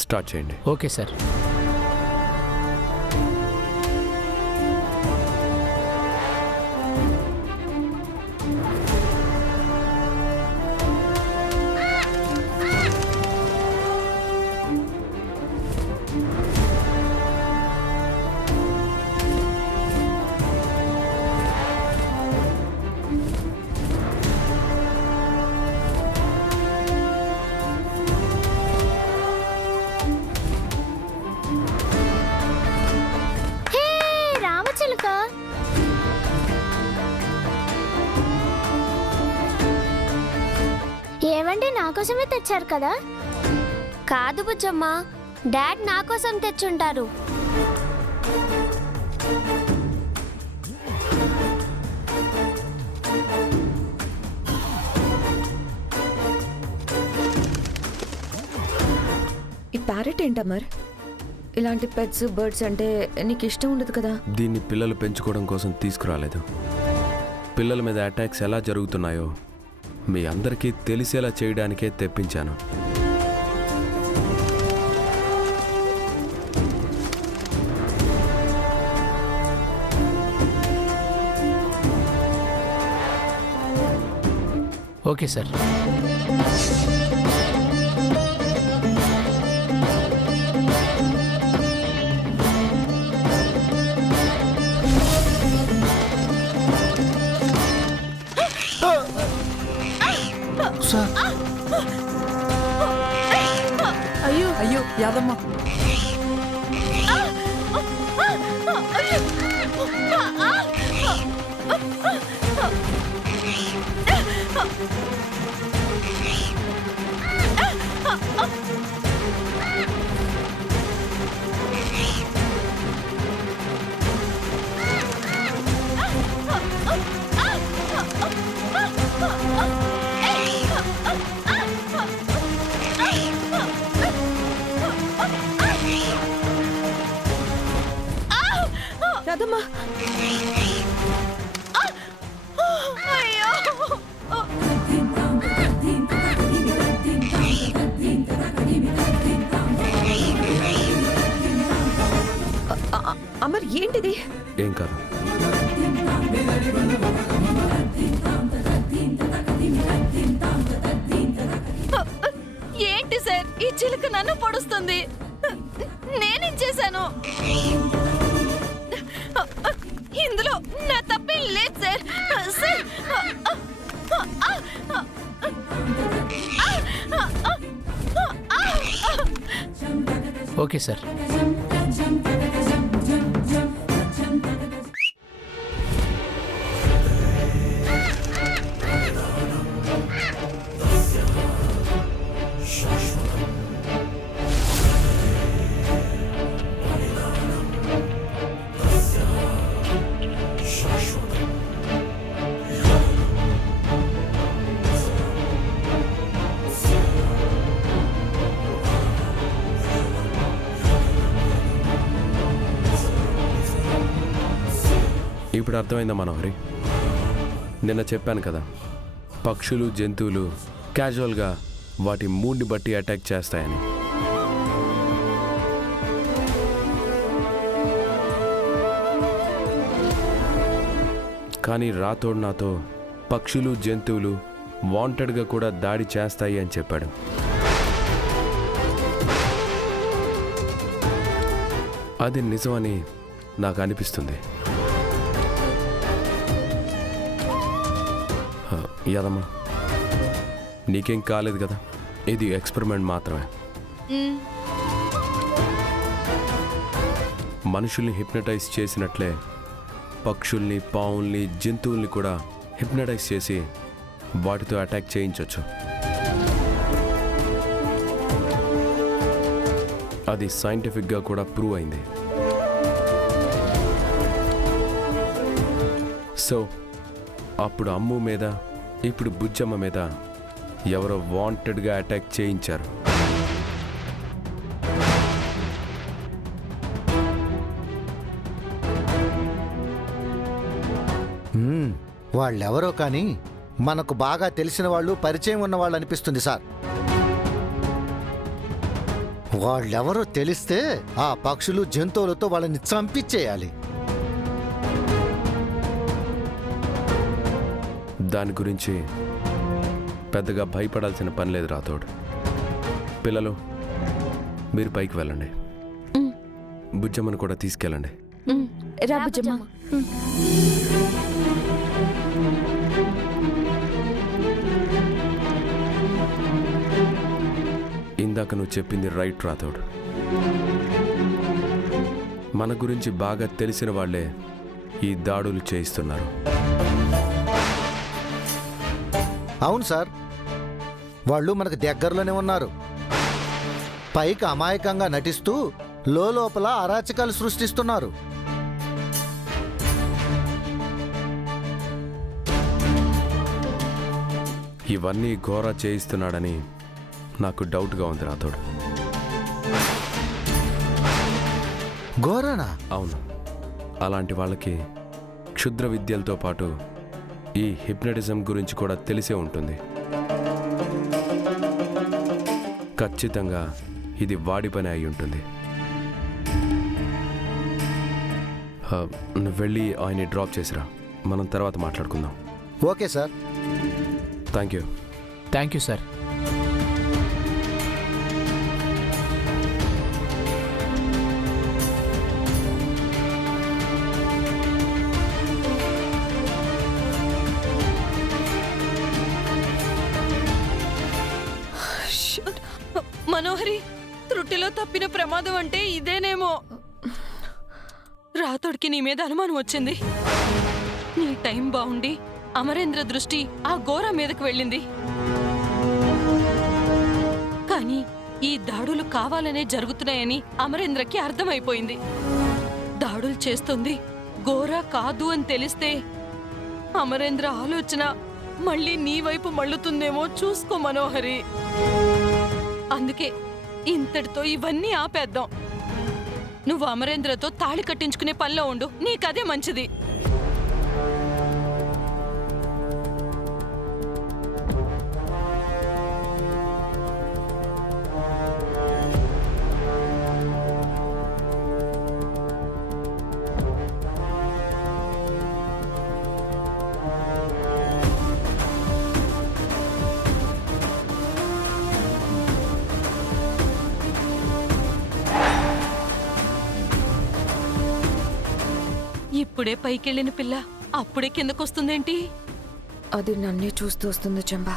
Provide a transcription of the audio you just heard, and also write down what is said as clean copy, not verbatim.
Start చేయండి. Okay sir. ఏమండి, నా కోసమే తెచ్చారు కదా? కాదు బుజ్జమ్మ, డాడ్ నా కోసం తెచ్చుంటారు. ఈ ప్యారెట్ ఏంటమ్మర్? ఇలాంటి పెట్స్ బర్డ్స్ అంటే నీకు ఇష్టం ఉండదు కదా? దీన్ని పిల్లలు పెంచుకోవడం కోసం తీసుకురాలేదు. పిల్లల మీద అటాక్స్ ఎలా జరుగుతున్నాయో మీ అందరికీ తెలిసేలా చేయడానికే తెప్పించాను. Okay sir. అయ్యో అయ్యో యాదమ్మ, రాదమ్మా, అమర్ ఏంటిది? ఏం కాదు. ఏంటి సార్ ఈ చిలుక నన్ను పొడుస్తుంది? నేనేం చేశాను? ఇందులో నా తప్పేం లేదు సార్. Sir okay sir. ఇప్పుడు అర్థమైందా మనోహరి? నిన్న చెప్పాను కదా, పక్షులు జంతువులు క్యాజువల్గా వాటి మూడ్ని బట్టి అటాక్ చేస్తాయని. కానీ రాతోడు నాతో పక్షులు జంతువులు వాంటెడ్గా కూడా దాడి చేస్తాయి అని చెప్పాడు. అది నిజమని నాకు అనిపిస్తుంది. యాదమ్మా, నీకేం కాలేదు కదా? ఇది ఎక్స్పెరిమెంట్ మాత్రమే. మనుషుల్ని హిప్నటైజ్ చేసినట్లే పక్షుల్ని, పావుల్ని, జంతువుల్ని కూడా హిప్నటైజ్ చేసి వాటితో అటాక్ చేయించవచ్చు. అది సైంటిఫిక్గా కూడా ప్రూవ్ అయింది. సో అప్పుడు అమ్ము మీద, ఇప్పుడు బుజ్జమ్మ మీద ఎవరో వాంటెడ్గా అటాక్ చేయించారు. వాళ్ళెవరో కానీ మనకు బాగా తెలిసిన వాళ్ళు, పరిచయం ఉన్న వాళ్ళు అనిపిస్తుంది సార్. వాళ్ళెవరో తెలిస్తే ఆ పక్షులు జంతువులతో వాళ్ళని చంపించేయాలి. దాని గురించి పెద్దగా భయపడాల్సిన పని లేదు రాథోడ్. పిల్లలు, మీరు పైకి వెళ్ళండి. బుజ్జమ్మను కూడా తీసుకెళ్ళండి. రా బుజ్జమ్మ. ఇందాక నువ్వు చెప్పింది రైట్ రాథోడ్. మన గురించి బాగా తెలిసిన వాళ్ళే ఈ దాడులు చేయిస్తున్నారు. అవును సార్, వాళ్ళు మనకు దగ్గరలోనే ఉన్నారు. పైకి అమాయకంగా నటిస్తూ లోపల అరాచకాలు సృష్టిస్తున్నారు. ఇవన్నీ ఘోర చేయిస్తున్నాడని నాకు డౌట్గా ఉంది రాథోడ్. ఘోరనా? అవును, అలాంటి వాళ్ళకి క్షుద్ర విద్యలతో పాటు ఈ హిప్నటిజం గురించి కూడా తెలిసే ఉంటుంది. ఖచ్చితంగా ఇది వాడి పని అయి ఉంటుంది. నువ్వు వెళ్ళి ఆయన్ని డ్రాప్ చేసిరా, మనం తర్వాత మాట్లాడుకుందాం. Okay sir. Thank you. Thank you sir. Manohari, త్రుటిలో తప్పిన ప్రమాదం అంటే ఇదేనేమో. రాతోడికి నీ మీద అనుమానం వచ్చింది. నీ టైం బాగుండి అమరేంద్ర దృష్టి ఆ ఘోర మీదకు వెళ్ళింది. కానీ ఈ దాడులు కావాలనే జరుగుతున్నాయని అమరేంద్రకి అర్థమైపోయింది. దాడులు చేస్తుంది ఘోర కాదు అని తెలిస్తే అమరేంద్ర ఆలోచన మళ్ళీ నీ వైపు మళ్ళుతుందేమో చూసుకో మనోహరి. అందుకే ఇంతటితో ఇవన్నీ ఆపేద్దాం. నువ్వు అమరేంద్రతో తాళి కట్టించుకునే పనిలో ఉండు, నీకదే మంచిది. ఇప్పుడే పైకెళ్ళిన పిల్ల అప్పుడే కిందకొస్తుందేంటి? అది నన్నే చూస్తూ వస్తుంది చంబా.